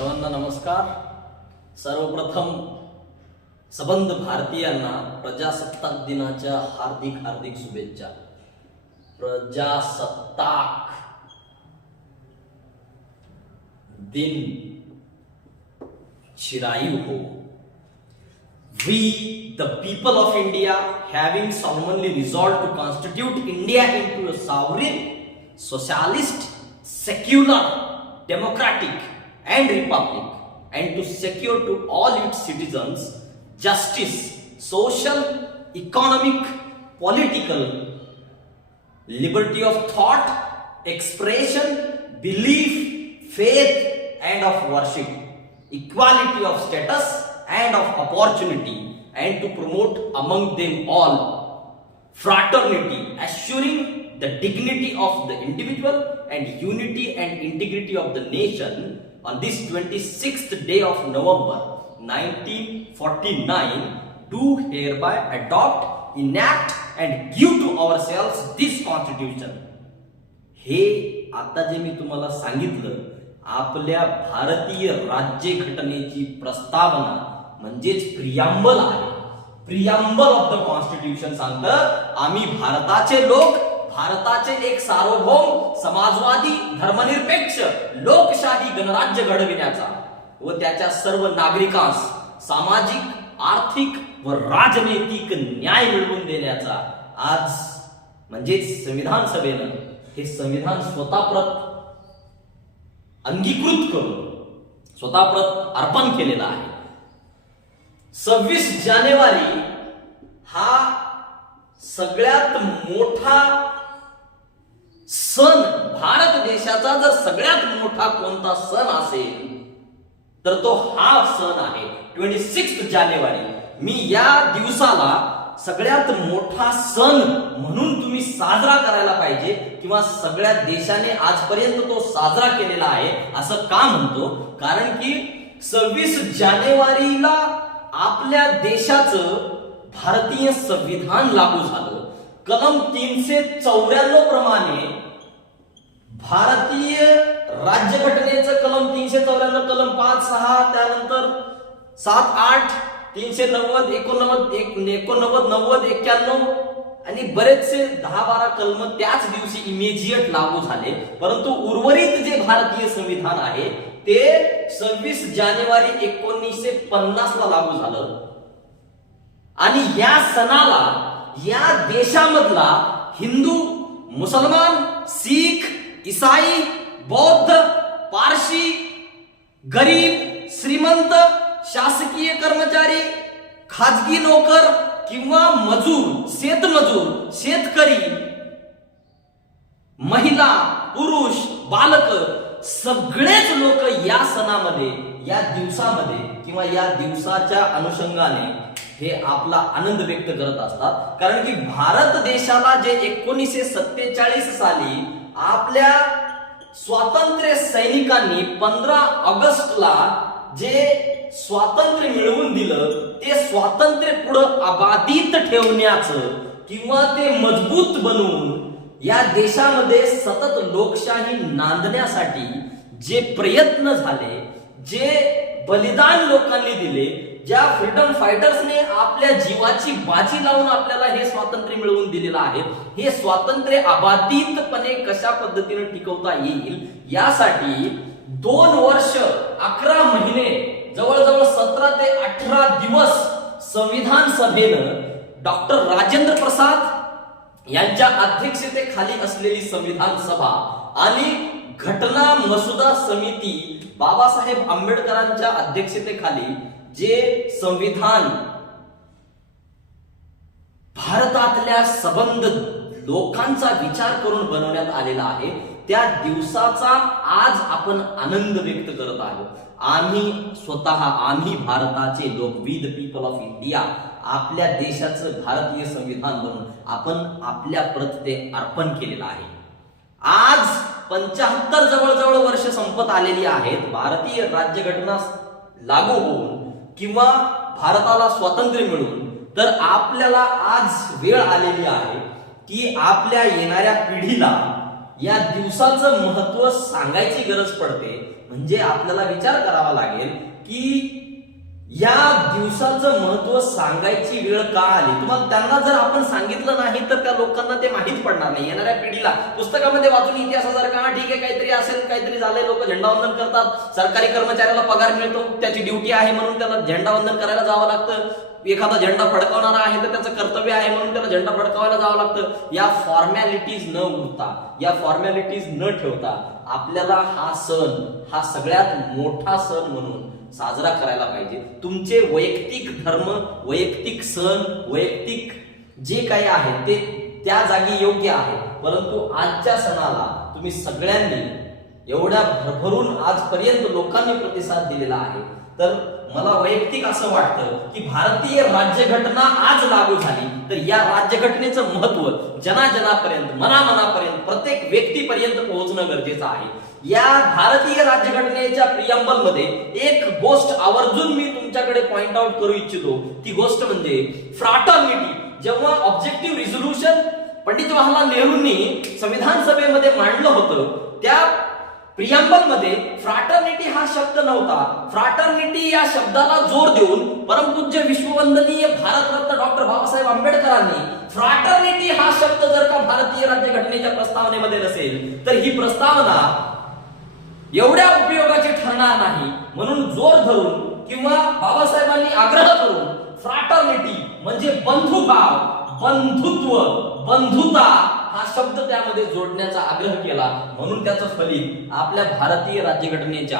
सर्वांना नमस्कार. सर्वप्रथम सबंध भारतीयांना प्रजासत्ताक दिनाच्या हार्दिक हार्दिक शुभेच्छा. प्रजासत्ताक दिन चिरायु हो. We, the people of India, having solemnly resolved to constitute India into a sovereign, socialist, secular, democratic and republic, and to secure to all its citizens justice, social, economic, political, liberty of thought, expression, belief, faith and of worship, equality of status and of opportunity, and to promote among them all fraternity, assuring the dignity of the individual and unity and integrity of the nation. On this 26th day of November 1949, do hereby adopt, enact and give to ourselves this constitution. हे आता जे मी तुम्हाला सांगितलं, आपल्या भारतीय राज्यघटनेची प्रस्तावना म्हणजेच preamble आहे. प्रियांबल ऑफ द कॉन्स्टिट्यूशन सांगतं आम्ही भारताचे लोक, भारताचे एक सार्वभौम, समाजवादी, धर्मनिरपेक्ष, लोकशाही गणराज्य घडविण्याचा व त्याच्या सर्व नागरिकांस सामाजिक, आर्थिक व राजनैतिक न्याय मिळवून देण्याचा आज म्हणजे संविधान सभेनं हे संविधान स्वतःप्रत अंगीकृत करून स्वतःप्रत अर्पण केलेला आहे. 26 जानेवारी हा सगळ्यात मोठा सण, भारत देशाचा जर सगळ्यात मोठा कोणता सण असेल तर तो हा सण आहे 26 जानेवारी. मी या दिवसाला सगळ्यात मोठा सण म्हणून तुम्ही साजरा करायला पाहिजे किंवा सगळ्या देशाने आजपर्यंत तो साजरा केलेला आहे असं का म्हणतो, कारण की 26 जानेवारीला आपल्या देशाचं भारतीय संविधान लागू झालं. कलम 394 प्रमाणे भारतीय राज्यघटनेचं कलम 394, कलम 5, 6, त्यानंतर 7, 8, 390, 89, 90, 91 आणि बरेचसे 10-12 कलम त्याच दिवशी इमिजिएट लागू झाले. परंतु उर्वरित जे भारतीय संविधान आहे ते 26 जानेवारी 1950 ला लागू झालं. आणि या सणाला या देशामधला हिंदू, मुसलमान, शीख, ईसाई, बौद्ध, पारशी, गरीब, श्रीमंत, शासकीय कर्मचारी, खाजगी नोकर किंवा मजूर, शेतमजूर, शेतकरी, महिला, पुरुष, बालक सगळेच लोक या सणामध्ये, या दिवसामध्ये किंवा या दिवसाच्या अनुषंगाने हे आपला आनंद व्यक्त करत असतात. कारण की भारत देशाला जे 1947 साली आपल्या स्वातंत्र्य सैनिकांनी 15 ऑगस्टला जे स्वातंत्र्य मिळवून दिलं, ते स्वातंत्र्य पुढे अबाधित ठेवण्याचं किंवा ते मजबूत बनवून या देशामध्ये सतत लोकशाही नांदण्यासाठी जे प्रयत्न झाले, जे बलिदान लोकांनी दिले, ज्या फ्रीडम फायटर्सने आपल्या जीवाची बाजी लावून आपल्याला हे स्वातंत्र्य मिळवून दिलेलं आहे, हे स्वातंत्र्य अबाधितपणे कशा पद्धतीने टिकवता येईल यासाठी 2 वर्ष 11 महिने जवळजवळ 17 ते 18 दिवस संविधान सभेनं डॉक्टर राजेंद्र प्रसाद यांच्या अध्यक्षतेखाली असलेली संविधान सभा आणि घटना मसुदा समिती बाबासाहेब आंबेडकरांच्या अध्यक्षतेखाली जे संविधान भारतातल्या सबंध लोकांचा विचार करून बनवण्यात आलेला आहे, त्या दिवसाचा आज आपण आनंद व्यक्त करत आहोत. आम्ही भारताचे लोक, we the people of India, आपल्या देशाचं भारतीय संविधान म्हणून आपण आपल्या प्रत ते अर्पण केलेलं आहे. आज 75 जवळजवळ वर्ष संपत आलेली आहेत भारतीय राज्यघटना लागू होऊन किंवा भारताला स्वातंत्र्य मिळून. तर आपल्याला आज वेळ आलेली आहे की आपल्या येणाऱ्या पिढीला या दिवसाचं महत्व सांगायची गरज पडते, म्हणजे आपल्याला विचार करावा लागेल की या दिवसाचं महत्व सांगायची वेळ का आली. तुम्हाला त्यांना जर आपण सांगितलं नाही तर त्या लोकांना ते माहीत पडणार नाही. येणाऱ्या पिढीला पुस्तकामध्ये वाचून इतिहासासारखा ठीक आहे काहीतरी असेल, काहीतरी झालंय, लोक झेंडावंदन करतात, सरकारी कर्मचाऱ्याला पगार मिळतो, त्याची ड्युटी आहे म्हणून त्याला झेंडावंदन करायला जावं लागतं, एखादा झेंडा फडकावणारा आहे तर त्याचं कर्तव्य आहे म्हणून त्याला झेंडा फडकावायला जावं लागतं. या फॉर्मॅलिटीज न उरता, या फॉर्मॅलिटीज न ठेवता आपल्याला हा सण, हा सगळ्यात मोठा सण म्हणून साजरा करायला पाहिजे. तुमचे वैयक्तिक धर्म, वैयक्तिक सण, वैयक्तिक जे काही आहे ते त्या जागी योग्य आहे, परंतु आजच्या सणाला तुम्ही सगळ्यांनी एवढ्या भरभरून आजपर्यंत लोकांनी प्रतिसाद दिलेला आहे. तर मला वैयक्तिक असं वाटतं की भारतीय राज्यघटना आज लागू झाली तर या राज्यघटनेचं महत्व जनाजनापर्यंत, मनामनापर्यंत, प्रत्येक व्यक्तीपर्यंत पोहोचणं गरजेचं आहे. या भारतीय राज्यघटनेच्या प्रियंबल मध्ये एक गोष्ट आवर्जून मी तुमच्याकडे पॉइंट आउट करू इच्छितो. ती गोष्ट म्हणजे फ्रॅटर्निटी. जेव्हा ऑब्जेक्टिव्ह रिझोल्युशन पंडित जवाहरलाल नेहरूंनी संविधान सभेमध्ये मांडलं होतं, त्या प्रियंबल मध्ये फ्रॅटर्निटी हा शब्द नव्हता. फ्रॅटर्निटी या शब्दाला जोर देऊन परमपूज्य विश्ववंदनीय भारतरत्न डॉक्टर बाबासाहेब आंबेडकरांनी फ्रॅटर्निटी हा शब्द जर का भारतीय राज्यघटनेच्या प्रस्तावनेमध्ये नसेल तर ही प्रस्तावना एवढ्या उपयोगाची ठरणार नाही. म्हणून जोर धरून किंवा बाबासाहेबांनी आग्रह करून फ्रॅटर्निटी म्हणजे बंधुभाव, बंधुत्व, बंधुता हा शब्द त्यामध्ये जोडण्याचा आग्रह केला. म्हणून त्याचं फलित आपल्या भारतीय राज्यघटनेच्या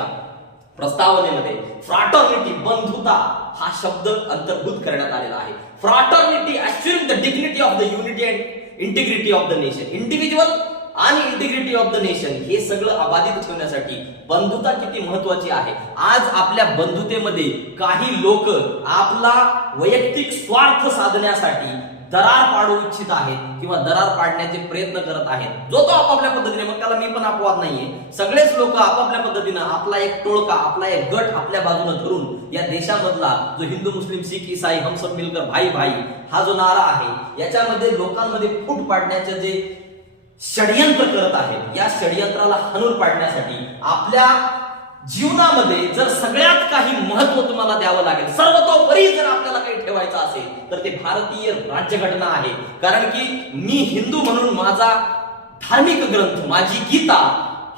प्रस्तावनेमध्ये फ्रॅटर्निटी, बंधुता हा शब्द अंतर्भूत करण्यात आलेला आहे. Fraternity assuring the dignity of the unity and integrity of the nation. Individual आणि इंटिग्रिटी ऑफ द नेशन हे सगळं अबाधित ठेवण्यासाठी बंधुता किती महत्वाची आहे. आज आपल्या बंधुतेमध्ये काही लोक आपला वैयक्तिक स्वार्थ साधण्यासाठी दरार पाडू इच्छित आहेत किंवा दरार पाडण्याचे प्रयत्न करत आहेत. जो तो आपापल्या पद्धतीने, मग त्याला मी पण अपवाद नाहीये, सगळेच लोक आपापल्या पद्धतीनं आपला एक टोळका, आपला एक गट आपल्या बाजूने धरून या देशामधला जो हिंदू, मुस्लिम, शीख, ईसाई, हम सब मिलकर भाई भाई हा जो नारा आहे याच्यामध्ये लोकांमध्ये फूट पाडण्याचे जे षडयंत्र करत आहेत, या षडयंत्राला हाणून पाडण्यासाठी आपल्या जीवनामध्ये जर सगळ्यात काही महत्व तुम्हाला द्यावं लागेल, सर्वतोपरी जर आपल्याला काही ठेवायचं असेल तर ते भारतीय राज्यघटना आहे. कारण की मी हिंदू म्हणून माझा धार्मिक ग्रंथ, माझी गीता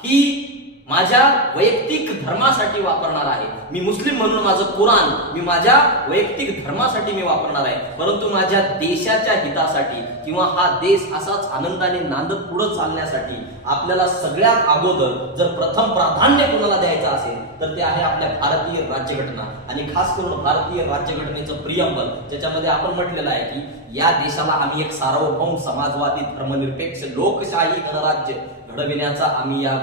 ही माझ्या वैयक्तिक धर्मासाठी वापरणार आहे. मी मुस्लिम म्हणून माझं कुराण मी माझ्या वैयक्तिक धर्मासाठी मी वापरणार आहे. परंतु माझ्या देशाच्या हितासाठी किंवा हा देश असाच आनंदाने नांदत पुढे चालण्यासाठी आपल्याला सगळ्यात अगोदर जर प्रथम प्राधान्य कोणाला द्यायचं असेल तर ते आहे आपल्या भारतीय राज्यघटना. आणि खास करून भारतीय राज्यघटनेचं प्रियंबल, ज्याच्यामध्ये आपण म्हटलेलं आहे की या देशाला आम्ही एक सार्वभौम, समाजवादी, धर्मनिरपेक्ष, लोकशाही गणराज्य घडविण्याचा आम्ही या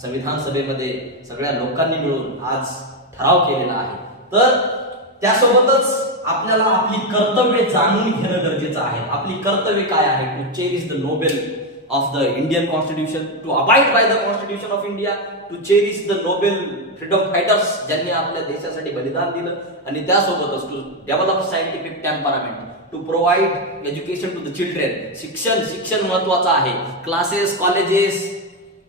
संविधान सभेमध्ये सगळ्या लोकांनी मिळून आज ठराव केलेला आहे. तर त्यासोबतच आपल्याला आपली कर्तव्ये जाणून घेणं गरजेचं आहे. आपली कर्तव्य काय आहे? To cherish the noble of the Indian constitution, to abide by the constitution of India, to cherish the noble freedom fighters ज्यांनी आपल्या देशासाठी बलिदान दिलं, आणि त्यासोबतच to develop scientific temperament, to provide education to the children. शिक्षण महत्वाचं आहे. क्लासेस, कॉलेजेस,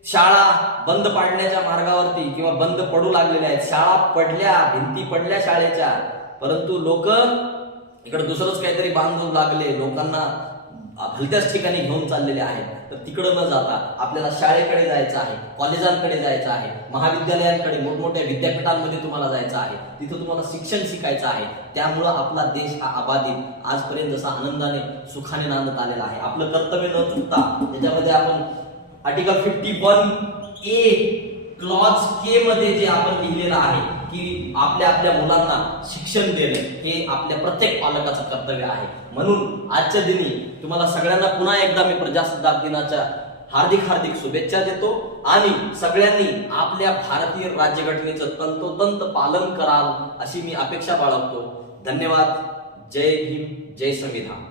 शाळा बंद पाडण्याच्या मार्गावरती किंवा बंद पडू लागलेल्या आहेत. शाळा पडल्या, भिंती पडल्या शाळेच्या, परंतु लोक इकडे दुसरंच काहीतरी बांधू लागले, लोकांना भलत्याच ठिकाणी घेऊन चाललेले आहेत. तर तिकडे न जाता आपल्याला शाळेकडे जायचं आहे, कॉलेजांकडे जायचं आहे, महाविद्यालयांकडे, मोठमोठ्या विद्यापीठांमध्ये तुम्हाला जायचं आहे, तिथं तुम्हाला शिक्षण शिकायचं आहे. त्यामुळं आपला देश हा अबाधित आजपर्यंत जसा आनंदाने सुखाने नांदत आलेला आहे. आपलं कर्तव्य न चुकता त्याच्यामध्ये आपण आर्टिकल 51A क्लॉज के मध्ये जे आपण लिहिलेलं आहे की आपल्या मुलांना शिक्षण देणे हे आपल्या प्रत्येक पालकाचं कर्तव्य आहे. म्हणून आजच्या दिनी तुम्हाला सगळ्यांना पुन्हा एकदा मी प्रजासत्ताक दिनाच्या हार्दिक शुभेच्छा देतो आणि सगळ्यांनी आपल्या भारतीय राज्यघटनेचं तंतोतंत पालन कराल अशी मी अपेक्षा बाळगतो. धन्यवाद. जय भीम, जय संविधान.